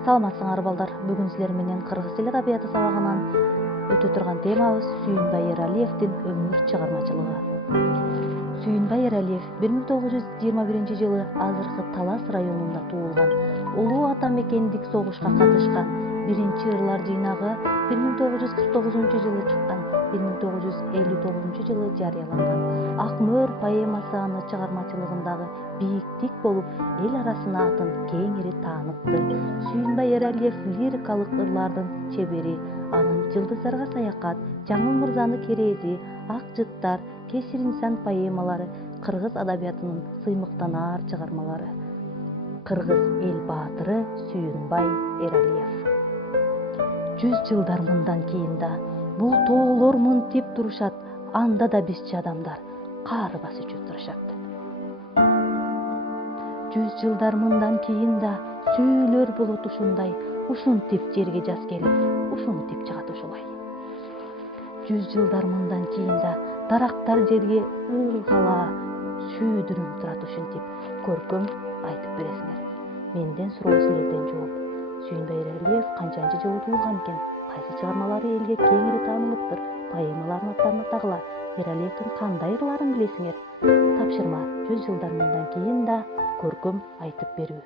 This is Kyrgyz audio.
Саламатсыңар балдар. Бүгүн силер менен кыргыз тили адабияты сабагынан өтө турган темабыз Сүйүнбай Эралиевдин өмүр чыгармачылыгы. Сүйүнбай Эралиев 1921-жылы азыркы Талас районунда туулган. Улуу ата мекендик согушка катышкан. Биринчи ырлар жыйнагы 1949-жылы чыккан, 1959-жылы жарыяланган. Ак мөөр поэмасы аны чыгармачылыгындагы бийиктик болуп, эл арасына атын кеңири таанытты. Сүйүнбай Эралиев лирикалык ырлардын чебери, анын Жылдыздарга саякат, Жаңыл мырзаны керези, Ак жыттар, Кесир инсан поэмалары кыргыз адабиятынын сыймыктанаар чыгармалары. Кыргыз эл баатыры Сүйүнбай Эралиев. 100 жылдар мындан кийин да бул тоолор мынтип турушат, анда да бизчи адамдар каары басып тырышат. 100 жылдар мындан кийин да сүйүлөр болот ушундай, ушинтип жерге жаз келип, ушинтип чыгат ушулай. 100 жылдар мындан кийин да дарактар жерге ыргалаа, сүйдүрүм турат ушинтип. Көркөм айтып бересиңер. Менден суроо, силерден жооп. Сүйүнбай Эралиев канчанчы жылы туулган экен? Кайсы чыгармалары элге кеңири таанылыптыр? Поэмалардын аттарына тагыла. Эралиевдин кандай ырларын билесиңер? Тапшырма 100 жылдар мындан кийин да көркөм айтып берүү.